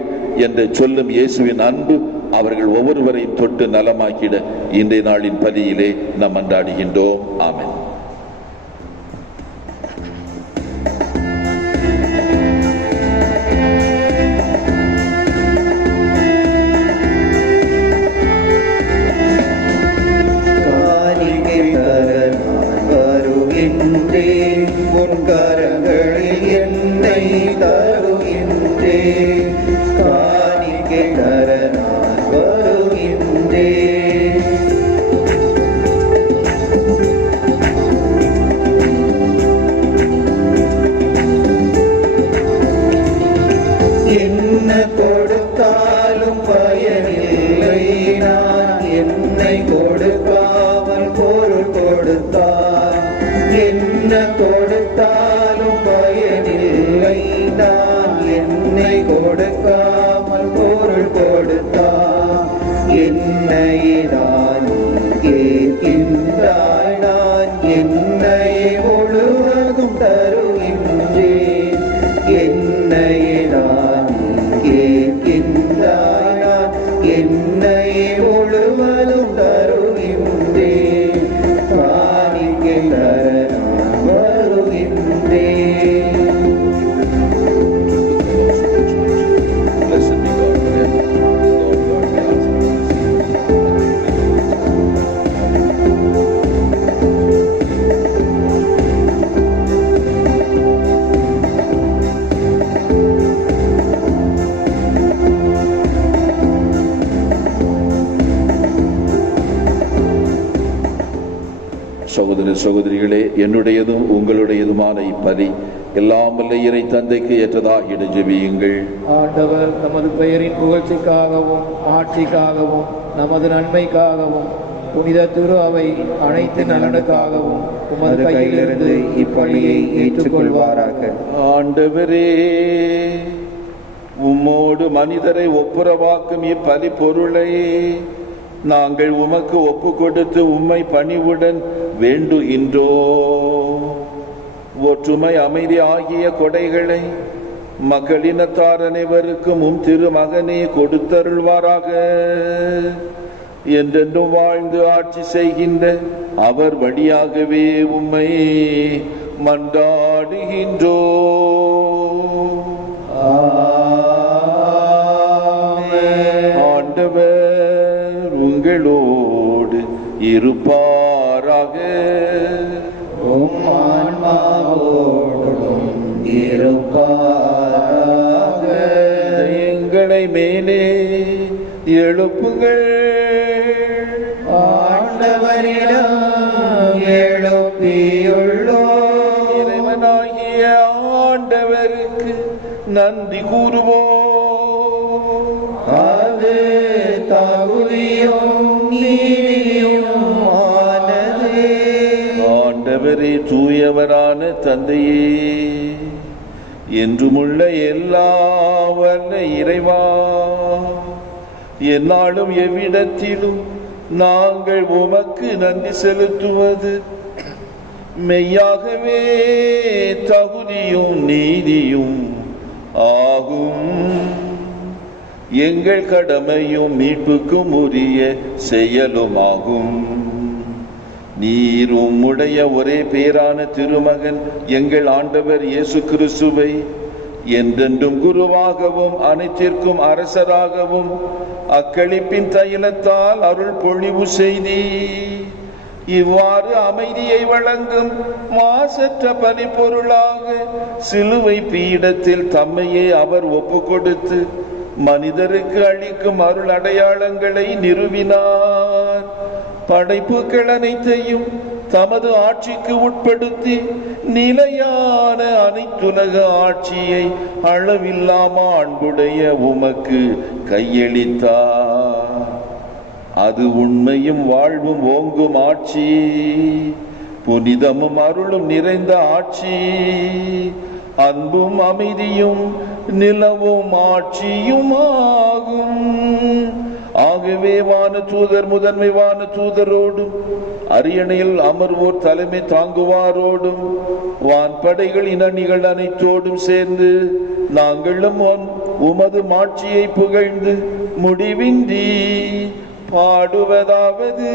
என்று சொல்லும் இயேசுவின் அன்பு அவர்கள் ஒவ்வொருவரையும் தொட்டு நலமாக்கிட இன்றைய நாளின் பலியிலே நாம் மன்றாடுகின்றோம். ஆமென். கரங்களில் என்னை தருகின்றேன், காணிக்கை தர நான் வருகின்றேன். என்ன கொடுத்தாலும் பயனில்லை, நான் என்னை கொடுக்காமல் பொருள் கொடுத்தார். என்ன கொடுத்தாலும் பயனில்லை, நான் என்னை கொடுக்காமல் பொருள் கொடுத்தார். என்னை நான் கேட்கின்றாய், நான் என்னை முழுவதும் தருகின்றேன். என்னை நான் கேட்கின்றாய், நான் என்னை முழுவதும் தருகின்றேன். காணிக்கை தர நான் வருகின்றேன். Blessed be God forever. Lord God, we ask you. சகோதர சகோதரிகளே, என்னுடையதும் உங்களுடையதுமான இப்பலி எல்லாம் வல்ல இறை தந்தைக்கு ஏற்றதாக ஜெபியுங்கள். ஆண்டவர் நமது பெயரின் புகழ்ச்சிக்காகவும் ஆட்சிக்காகவும் நமது நன்மைக்காகவும் புனித திரு அவை அனைத்து நலனுக்காகவும் உமது கையிலிருந்து இப்பலியை ஏற்றுக்கொள்வாராக. ஆண்டவரே, உம்மோடு மனிதரை ஒப்புரவாக்கும் இப்பலி பொருளை நாங்கள் உமக்கு ஒப்பு கொடுத்து உம்மை பணிவுடன் வேண்டுகின்றோ. ஒற்றுமை, அமைதி ஆகிய கொடைகளை மக்களினத்தார் அனைவருக்கும் உம் திருமகனே கொடுத்தருள்வாராக. என்றென்றும் வாழ்ந்து ஆட்சி செய்கின்ற அவர் வழியாகவே உம்மை மன்றாடுகின்றோ. ஆண்டவர் உங்களோடு இருப்பாராக. ஆன்மாவோடும் இருப்பாராக. எங்களை மேலே எழுப்புங்கள். ஆண்டவரிடம் எழுப்பியுள்ளோம். இறைவனாகிய ஆண்டவருக்கு நன்றி கூறுவோம். அது தகுதியும் நீதியும் ஆனது. ஆண்டவரே, தூயவரான தந்தையே, என்றுமுள்ள எல்லா வல்ல இறைவா, எந்நாளும் எவ்விடத்திலும் நாங்கள் உமக்கு நன்றி செலுத்துவது மெய்யாகவே தகுதியும் நீதியும் ஆகும். எங்கள் கடமையும் மீட்புக்கும் உரிய செயலுமாகும். நீர் உம்முடைய ஒரே பேரான திருமகன் எங்கள் ஆண்டவர் இயேசு கிறிஸ்துவை என்றென்றும் குருவாகவும் அனைத்திற்கும் அரசராகவும் அக்களிப்பின் தைலத்தால் அருள் பொழிவு செய்தி. இவ்வாறு அமைதியை வழங்கும் மாசற்ற பரிபொருளாக சிலுவை பீடத்தில் தம்மையே அவர் ஒப்பு கொடுத்து மனிதருக்கு அளிக்கும் அருள் அடையாளங்களை நிறுவினார். படைப்புகள் அனைத்தையும் தமது ஆட்சிக்கு உட்படுத்தி நிலையான அனைத்துலக ஆட்சியை அளவில்லாம அன்புடைய உமக்கு கையளித்தார். அது உண்மையும் வாழ்வும் ஓங்கும் ஆட்சி, புனிதமும் அருளும் நிறைந்த ஆட்சி, அன்பும் அமைதியும் நிலவும் ஆட்சியுமாகும். ஆகவே வான தூதர் முதன்மை வான தூதரோடும் அரியணையில் அமர்வோர் தலைமை தாங்குவாரோடும் வான்படைகளின் அணிகள் அனைத்தோடும் சேர்ந்து நாங்களும் உமது மாட்சியை புகழ்ந்து முடிவின்றி பாடுவதாவது: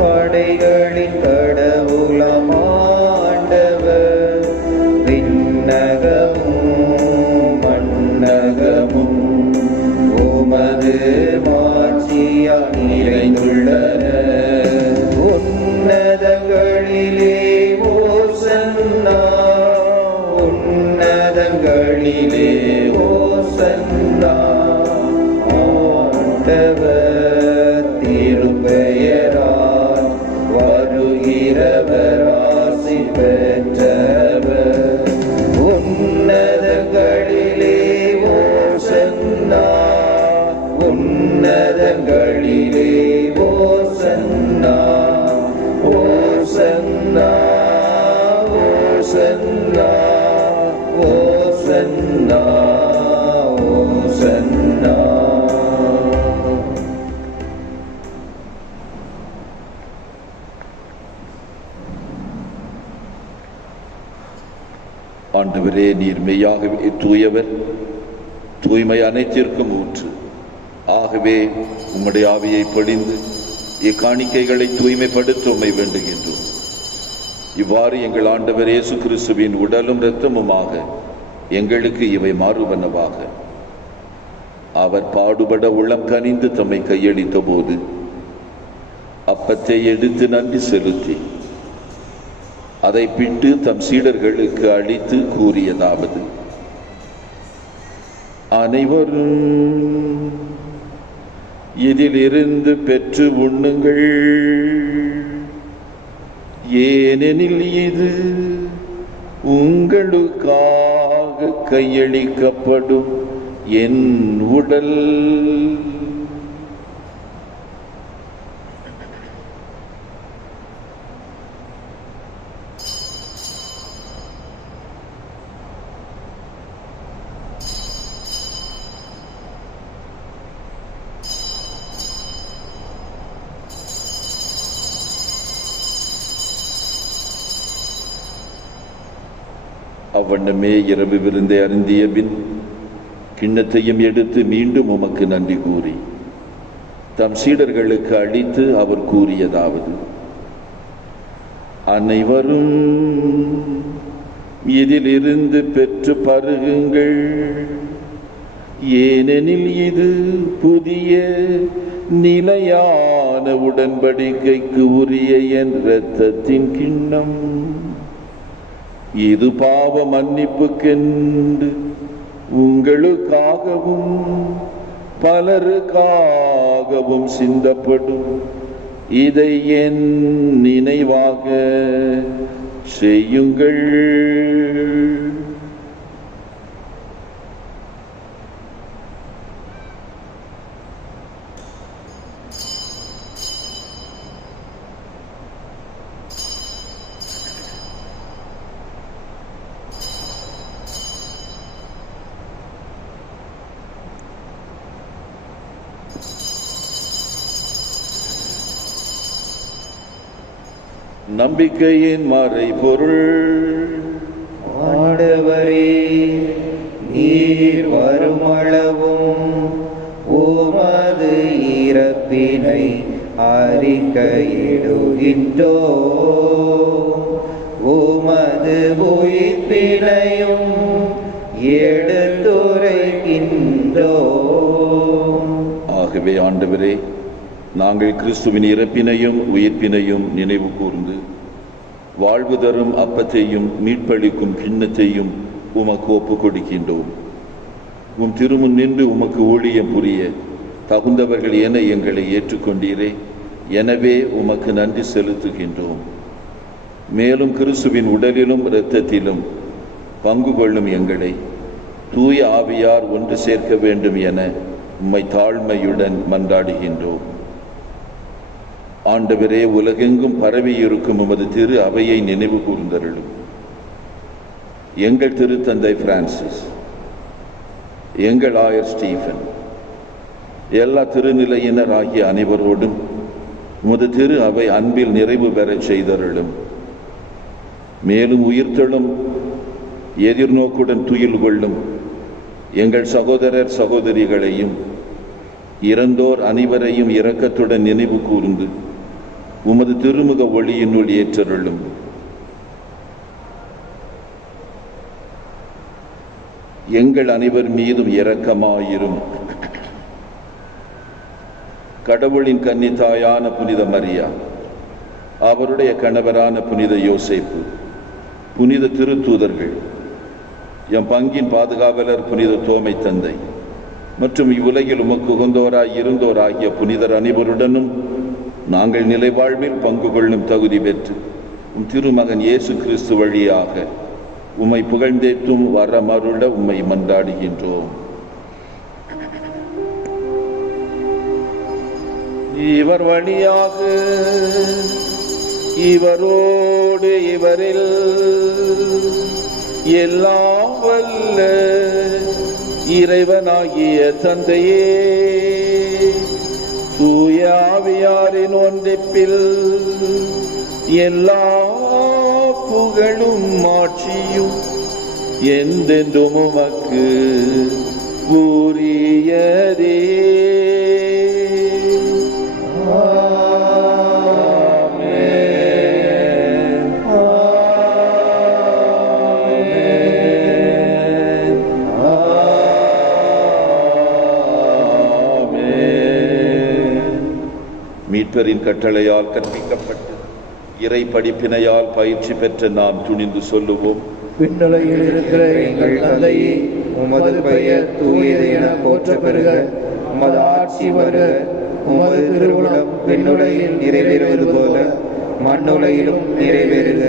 படைகளின் கடவுளம் ஆண்டவர், விண்ணகமும் மண்ணகமும் உமது மாட்சியால் நிறைந்துள்ளன. உன்னதங்களிலே ஓசன்னா, உன்னதங்களிலே ஓசன்னா. ஆண்டவர் திருப்பெயரால் வருகிறவர் ஆசி பெற்றவர். உன்னதங்களிலே ஓசன்னா, உன்னதங்களிலே ஓசன்னா, ஓசன்னா, ஓசன்னா, ஓசன்னா, ஓசன்னா. ஆண்டவரே, நீர் மெய்யாகவே தூயவர், தூய்மை அனைத்திற்கும் ஊற்று. ஆகவே உம்முடைய ஆவியை பொழிந்து இக்காணிக்கைகளை தூய்மைப்படுத்த உம்மை வேண்டுகின்றோம். இவ்வாறு எங்கள் ஆண்டவர் இயேசு கிறிஸ்துவின் உடலும் இரத்தமுமாக எங்களுக்கு இவை மாறுவனவாக. அவர் பாடுபட உள்ளம் கனிந்து தம்மை கையளித்த போது அப்பத்தை எடுத்து நன்றி செலுத்தி அதை பிட்டு தம் சீடர்களுக்கு அளித்து கூறியதாவது: அனைவரும் இதிலிருந்து பெற்று உண்ணுங்கள், ஏனெனில் இது உங்களுக்காக கையளிக்கப்படும் என் உடல். அவ்வண்ணமே இரவு விருந்தை அருந்திய பின் கிண்ணத்தையும் எடுத்து மீண்டும் உமக்கு நன்றி கூறி தம் சீடர்களுக்கு அளித்து அவர் கூறியதாவது: அனைவரும் இதிலிருந்து பெற்று பருகுங்கள், ஏனெனில் இது புதிய நிலையான உடன்படிக்கைக்கு உரிய என் இரத்தத்தின் கிண்ணம். இது பாவ மன்னிப்புக்கென்று உங்களுக்காகவும் பலருக்காகவும் சிந்தப்படும். இதை என் நினைவாக செய்யுங்கள். நம்பிக்கையின் மறைபொருள். ஆண்டவரே, நீர் வருமளவும் உமது இறப்பினை அறிக்கையிடுகின்றோம், உமது உயிர்ப்பினையும் எடுத்துரைக்கின்றோம். ஆகவே ஆண்டவரே, நாங்கள் கிறிஸ்துவின் இறப்பினையும் உயிர்ப்பினையும் நினைவு கூர்ந்து வாழ்வு தரும் அப்பத்தையும் மீட்பளிக்கும் கிண்ணத்தையும் உமக்கு ஒப்புக் கொடுக்கின்றோம். உம் திருமுன் நின்று உமக்கு ஊழியம் புரிய தகுந்தவர்கள் என எங்களை ஏற்றுக்கொண்டீரே, எனவே உமக்கு நன்றி செலுத்துகின்றோம். மேலும் கிறிஸ்துவின் உடலிலும் இரத்தத்திலும் பங்கு கொள்ளும் எங்களை தூய ஆவியார் ஒன்று சேர்க்க வேண்டும் என உம்மை தாழ்மையுடன் மன்றாடுகின்றோம். ஆண்டவரே, உலகெங்கும் பரவி இருக்கும் உமது திரு அவையை நினைவு கூர்ந்தருளும். எங்கள் திருத்தந்தை பிரான்சிஸ், எங்கள் ஆயர் ஸ்டீஃபன், எல்லா திருநிலையினர் ஆகிய அனைவரோடும் உமது திரு அவை அன்பில் நிறைவு பெறச் செய்தருளும். மேலும் உயிர்த்தெழும் எதிர்நோக்குடன் துயில் கொள்ளும் எங்கள் சகோதரர் சகோதரிகளையும் இறந்தோர் அனைவரையும் இரக்கத்துடன் நினைவு கூர்ந்து உமது திருமுக ஒளியினுள் ஏற்றருளும். எங்கள் அனைவர் மீதும் இரக்கமாயிரும். கடவுளின் கன்னித்தாயான புனித மரியா, அவருடைய கணவரான புனித யோசேப்பு, புனித திருத்தூதர்கள், எம் பங்கின் பாதுகாவலர் புனித தோமை தந்தை மற்றும் இவ்வுலகில் உமக்கு உகந்தோராய் இருந்தோராகிய புனிதர் அனைவருடனும் நாங்கள் நிலை வாழ்வில் பங்கு கொள்ளும் தகுதி பெற்று உம் திருமகன் இயேசு கிறிஸ்து வழியாக உம்மை புகழ்ந்தேற்றும் வரமருள உம்மை மன்றாடுகின்றோம். இவர் வழியாக இவரோடு இவரில் எல்லாம் வல்ல இறைவனாகிய தந்தையே, தூய ஆவியாரின் ஒன்றிப்பில் எல்லா புகழும் ஆட்சியும் என்றென்றும் உமக்கு உரியதே. மீட்பரின் கட்டளையால் கற்பிக்கப்பட்டு இறை படிப்பினையால் பயிற்சி பெற்ற நாம் துணிந்து சொல்லுவோம். விண்ணுலகில் இருக்கிற எங்கள் தந்தையே, உமது பெயர் தூயது என போற்ற பெறுக. உமது ஆட்சி வருக. உமது திருவுளம் விண்ணுலகில் நிறைவேறுவது போல மண்ணுலகிலும் நிறைவேறுக.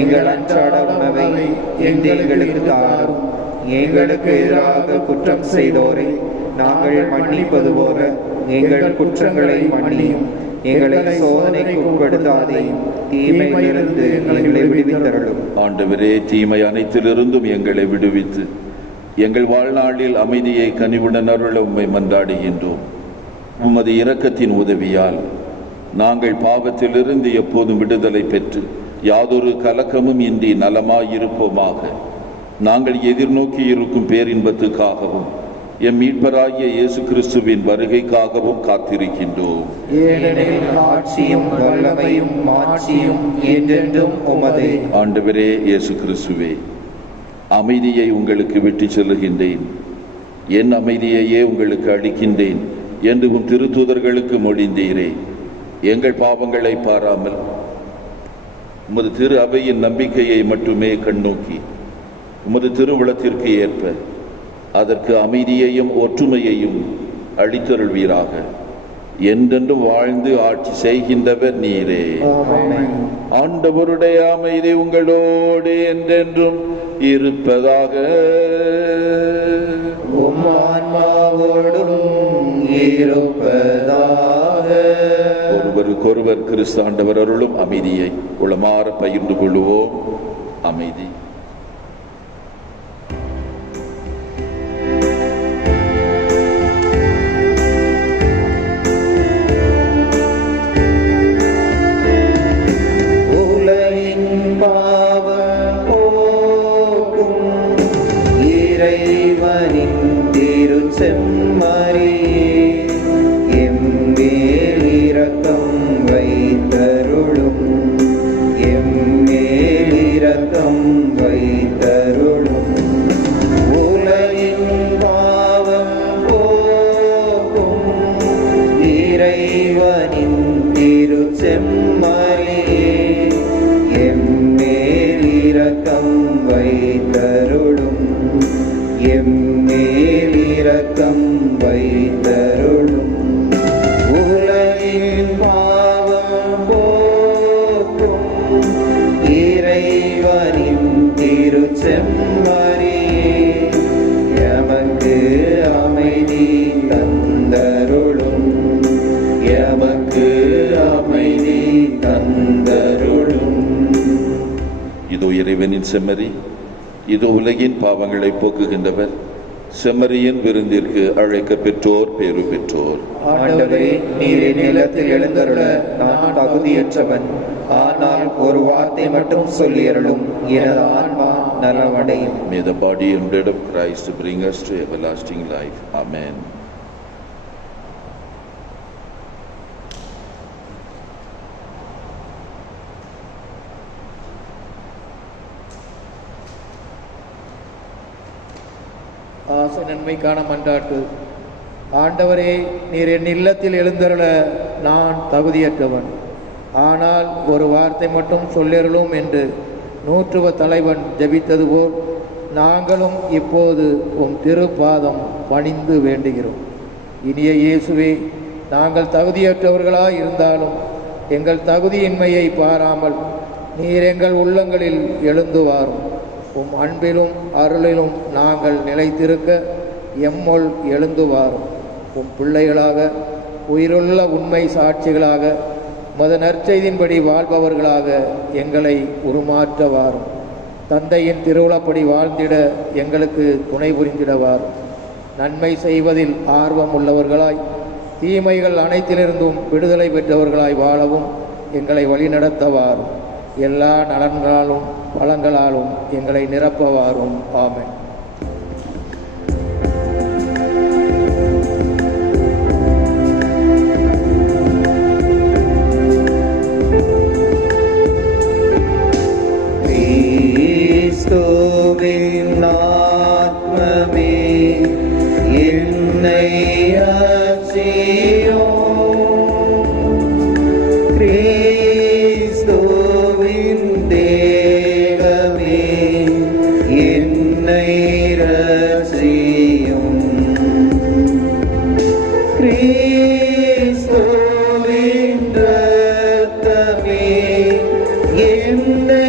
எங்கள் அன்றாட உணவை எங்களுக்கு தாரும். எங்களுக்கு எதிராக குற்றம் செய்தோரை நாங்கள் மன்னிப்பது போல எங்கள் குற்றங்களை மன்னியும். எங்களை சோதனைக்கு உட்படுத்தாதேயும், தீமையிலிருந்து எங்களை விடுவித்தருளும். ஆண்டவரே, தீமை அனைத்திலிருந்தும் எங்களை விடுவித்து எங்கள் வாழ்நாளில் அமைதியை கனிவுடன் அருள உம்மை மன்றாடுகின்றோம். உமது இரக்கத்தின் உதவியால் நாங்கள் பாவத்திலிருந்து எப்போதும் விடுதலை பெற்று யாதொரு கலக்கமும் இன்றி நலமாயிருப்போமாக. நாங்கள் எதிர்நோக்கி இருக்கும் பேரின்பத்துக்காகவும் எம் மீட்பராகிய இயேசு கிறிஸ்துவின் வருகைக்காகவும் காத்திருக்கின்றோம். ஏனெனில் ஆட்சியும் வல்லமையும் மாட்சியும் என்றென்றும் உமதே. ஆண்டவரே இயேசு கிறிஸ்துவே, அமைதியை உங்களுக்கு விட்டு செல்லுகின்றேன், என் அமைதியையே உங்களுக்கு அளிக்கின்றேன் என்று உம் திருத்தூதர்களுக்கு மொழிந்தீரே. எங்கள் பாவங்களை பாராமல் உமது திரு அவையின் நம்பிக்கையை மட்டுமே கண்ணோக்கி உமது திருவுளத்திற்கு ஏற்ப அதற்கு அமைதியையும் ஒற்றுமையையும் அளித்தருள்வீராக. என்றென்றும் வாழ்ந்து ஆட்சி செய்கின்றவர் நீரே. ஆண்டவருடைய அமைதி உங்களோடு என்றென்றும் இருப்பதாக. ஒருவருக்கொருவர் கிறிஸ்து ஆண்டவர் அருளும் அமைதியை உளமாற பகிர்ந்து கொள்வோம். அமைதி. செம்மறியே, எமக்கு அமைதி தந்த எமக்கு அமைதி தந்தருளும். இதோ இறைவனின் செம்மறி, இதோ உலகின் பாவங்களை போக்குகின்றவர். செம்மறியின் விருந்திற்கு அழைக்க பெற்றோர் பேறு பெற்றோர். ஆண்டவரே, நீர் என் இல்லத்தில் எழுந்தருள நான் தகுதியற்றவன். ஆனால் ஒரு வார்த்தை மட்டும் சொல்லியருளும், எனது ஆன்மா நலமடையும். May the body and blood of Christ bring us to everlasting life. Amen. ஆசை நன்மைக்கான மன்றாட்டு. ஆண்டவரே, நீர் என் இல்லத்தில் எழுந்தருள நான் தகுதியற்றவன். ஆனால் ஒரு வார்த்தை மட்டும் சொல்லருளும் என்று நூற்றுவ தலைவன் ஜெபித்தது போல் நாங்களும் இப்போது உம் திருப்பாதம் பணிந்து வேண்டுகிறோம். இனிய இயேசுவே, நாங்கள் தகுதியற்றவர்களாய் இருந்தாலும் எங்கள் தகுதியின்மையை பாராமல் நீர் எங்கள் உள்ளங்களில் எழுந்து வாரும். உம் அன்பிலும் அருளிலும் நாங்கள் நிலைத்திருக்க எம்முள் எழுந்து வாரும். உம் பிள்ளைகளாக, உயிருள்ள உண்மை சாட்சிகளாக, மத நற்செய்தின்படி வாழ்பவர்களாக எங்களை உருமாற்ற வாரும். தந்தையின் திருவுளப்படி வாழ்ந்திட எங்களுக்கு துணை புரிந்திட வாரும். நன்மை செய்வதில் ஆர்வம் உள்ளவர்களாய், தீமைகள் அனைத்திலிருந்தும் விடுதலை பெற்றவர்களாய் வாழவும் எங்களை வழிநடத்த வாரும். எல்லா நலன்களாலும் வளங்களாலும் எங்களை நிரப்பவாரும். ஆமென். கிறிஸ்துவின் ஆத்மமே என்னை ஆட்சியும், கிறிஸ்துவின் தேகமே என்னை ரட்சியும், கிறிஸ்துவின் இரத்தமே என்னை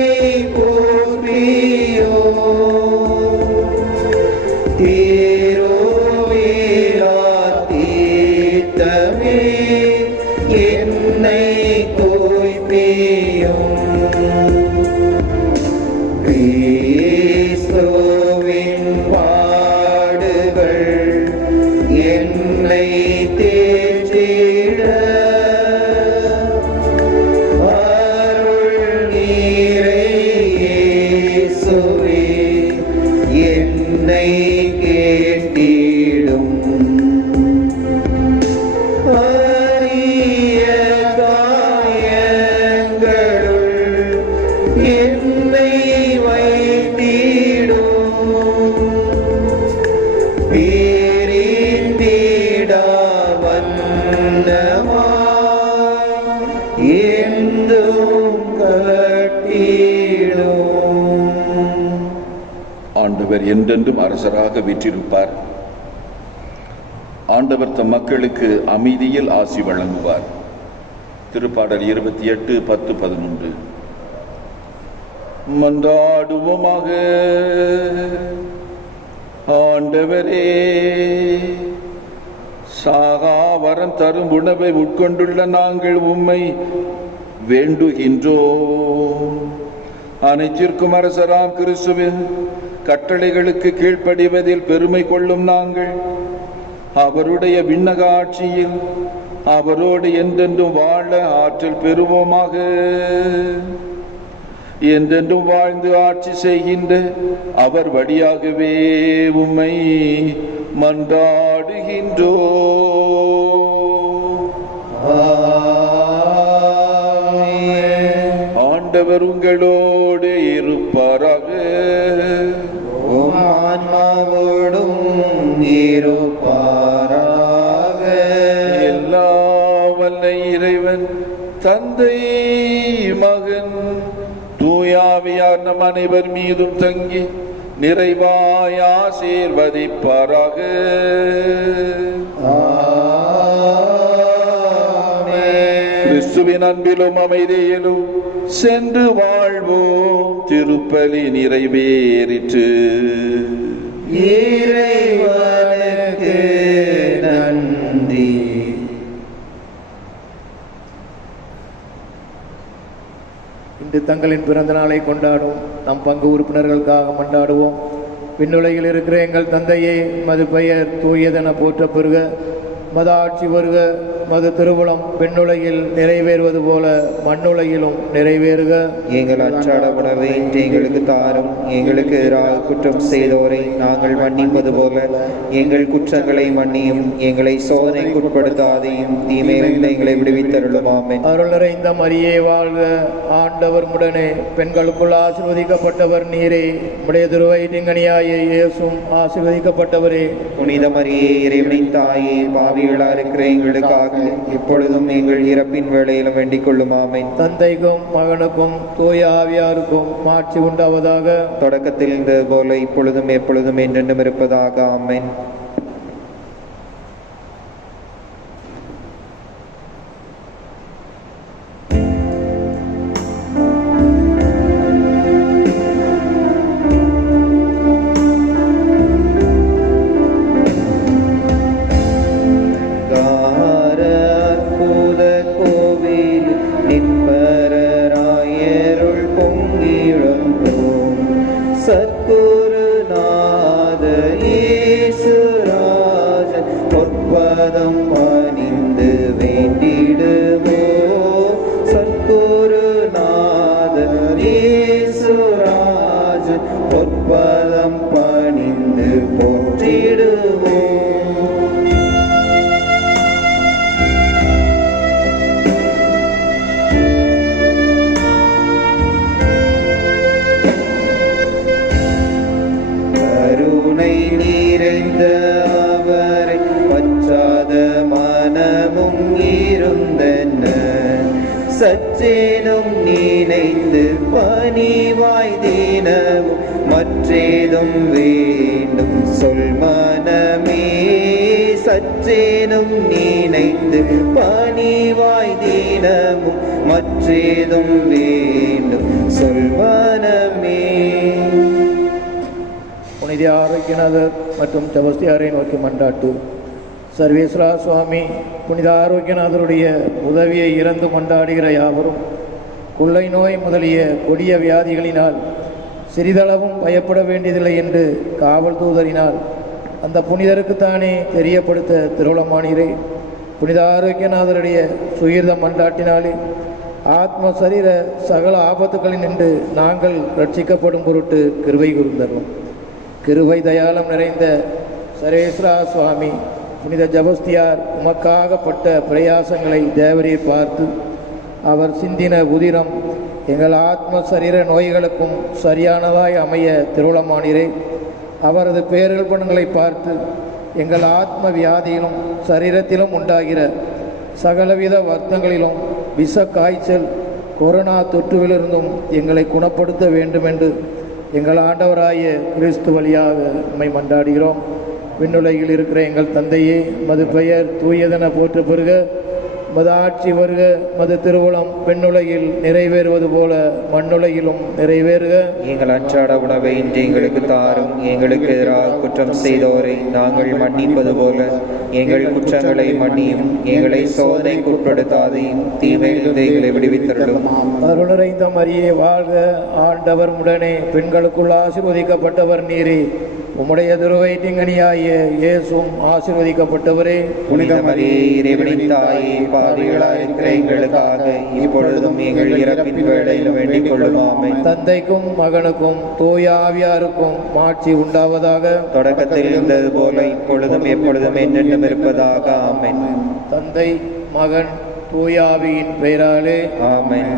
ஆண்டவர் என்றென்றும் அரசராக வீற்றிருப்பார். ஆண்டவர் தம் மக்களுக்கு அமைதியில் ஆசி வழங்குவார். திருப்பாடல் 28:10-11. மன்றாடுவோமாக. ஆண்டவரே, சாகா வரம் தரும் உணவை உட்கொண்டுள்ள நாங்கள் உம்மை வேண்டுகின்றோம். அனைத்திற்கும் அரசராம் கிறிஸ்துவின் கட்டளைகளுக்கு கீழ்ப்படிவதில் பெருமை கொள்ளும் நாங்கள் அவருடைய விண்ணக ஆட்சியில் அவரோடு என்றென்றும் வாழ ஆற்றல் பெறுவோமாக. என்றென்றும் வாழ்ந்து ஆட்சி செய்கின்ற அவர் வழியாகவே உம்மை மன்றாடுகின்றோம். ஆண்டவர் உங்களோடு இருப்பாராக. ஆன்மாவோடும் இருப்பாராக. எல்லா வல்ல இறைவன் தந்தை, மகன், தூயாவியார் நம் அனைவர் மீதும் தங்கி நிறைவாய் ஆசீர்வதிப்பாராக. கிறிஸ்துவின் அன்பிலும் அமைதியிலும் சென்று வாழ்வோம். திருப்பலி நிறைவேறிற்று. இறைவனுக்கு நன்றி. இன்று தங்களின் பிறந்த நாளை கொண்டாடும் நம் பங்கு உறுப்பினர்களுக்காக மன்றாடுவோம். விண்ணுலகில் இருக்கிற எங்கள் தந்தையே, மது பெயர் தூயதென போற்ற பெறுக, மத ஆட்சி வருக, மது திருவுளம் விண்ணுலகில் நிறைவேறுவது போல மண்ணுலகிலும் நிறைவேறுக. எங்கள் அன்றாட உணவை இன்று எங்களுக்கு தாரும். எங்களுக்கு எதிராக குற்றம் செய்தோரை நாங்கள் மன்னிப்பது போல எங்கள் குற்றங்களை மன்னியும். எங்களை சோதனைக்குட்படுத்தாதையும் தீமையிலிருந்து எங்களை விடுவித்தருளும். ஆமென். அருள் நிறைந்த மரியே வாழ்க, ஆண்டவர் உடனே பெண்களுக்குள் ஆசீர்வதிக்கப்பட்டவர் நீரே. உடைய திருவயிற்றிங்கனியாய இயேசுவும் ஆசீர்வதிக்கப்பட்டவரே. புனித மரியே, இறைவனின் தாயே, பாவிகளா இருக்கிற எங்களுக்காக இப்பொழுதும் எங்கள் இறப்பின் வேளையிலும் வேண்டிக் கொள்ளும். ஆமென். தந்தைக்கும் மகனுக்கும் தூய ஆவியாருக்கும் மாட்சி உண்டாவதாக. தொடக்கத்தில் இருந்தது போல இப்பொழுதும் எப்பொழுதும் என்றென்றும் இருப்பதாக. ஆமென். பொற்பதம் பணிந்து போற்றிடுவோம். கருணை நிறைந்த அவரை பற்றாத மனமும் இருந்தன, சற்றேனும் நினைந்து பணிவாய் தினமும் மற்றேதும் வேண்டும் சொல் மனமே. சற்றேனும் நினைந்து பணிவாய் தினமும் மற்றேதும் வேண்டும் சொல் மனமே. புனித ஆரோக்கியநாதர் மற்றும் செபஸ்தியாரை நோக்கி மன்றாட்டு. சர்வேஸ்வரா சுவாமி, புனித ஆரோக்கியநாதருடைய உதவியை இறந்து மன்றாடுகிற யாவரும் கொள்ளை நோய் முதலிய கொடிய வியாதிகளினால் சிறிதளவும் பயப்பட வேண்டியதில்லை என்று காவல் தூதரினால் அந்த புனிதருக்குத்தானே தெரியப்படுத்த திருவுளமானீரே. புனித ஆரோக்கியநாதருடைய சுயர்த மன்றாட்டினாலே ஆத்ம சரீர சகல ஆபத்துகளில் நின்று நாங்கள் ரட்சிக்கப்படும் பொருட்டு கிருபை கூர்ந்தருளும். கிருபை தயாளம் நிறைந்த சர்வேஸ்வரா சுவாமி, புனித ஜபஸ்தியார் உமக்காகப்பட்ட பிரயாசங்களை தேவரே பார்த்து அவர் சிந்தின உதிரம் எங்கள் ஆத்ம சரீர நோய்களுக்கும் சரியானதாய் அமைய திருவுளமானீரே. அவரது பேரல்பணங்களை பார்த்து எங்கள் ஆத்ம வியாதியிலும் சரீரத்திலும் உண்டாகிற சகலவித வருத்தங்களிலும் விஷ காய்ச்சல் கொரோனா தொற்றுவிலிருந்தும் எங்களை குணப்படுத்த வேண்டுமென்று எங்கள் ஆண்டவராய கிறிஸ்து வழியாக நம்மை மன்றாடுகிறோம். விண்ணுலகில் இருக்கிற எங்கள் தந்தையே, மது பெயர் தூயதென போற்ற பெறுக, மது ஆட்சி வருக, மது திருவுளம் விண்ணுலகில் நிறைவேறுவது போல மண்ணுலகிலும் நிறைவேறுக. எங்கள் அன்றாட உணவை இன்று எங்களுக்கு தாரும். எங்களுக்கு எதிராக குற்றம் செய்தோரை நாங்கள் மன்னிப்பது போல எங்கள் குற்றங்களை மன்னியும். எங்களை சோதனைக்கு உட்படுத்தாதையும் தீமையிலிருந்து எங்களை விடுவித்தருளும். அருள் நிறைந்த மரியே வாழ்க, ஆண்டவர் உடனே பெண்களுக்குள் ஆசீர்வதிக்கப்பட்டவர் நீரே. உம்முடைய திருவயிற்றிங்கனியாய இயேசுவும் ஆசீர்வதிக்கப்பட்டவரே. புனித மரியே, இறைவனின் தாயே, பாவிகளாய் இருக்கிற எங்களுக்காக இப்பொழுதும் எங்கள் இறப்பின் வேளையிலும் வேண்டிக் கொள்ளும். ஆமென். தந்தைக்கும் மகனுக்கும் தூய ஆவியாருக்கும் மாட்சி உண்டாவதாக. தொடக்கத்தில் இருந்தது போல இப்பொழுதும் எப்பொழுதும் என்றென்றும் இருப்பதாக. ஆமென். தந்தை, மகன், தூய ஆவியின் பெயராலே ஆமென்.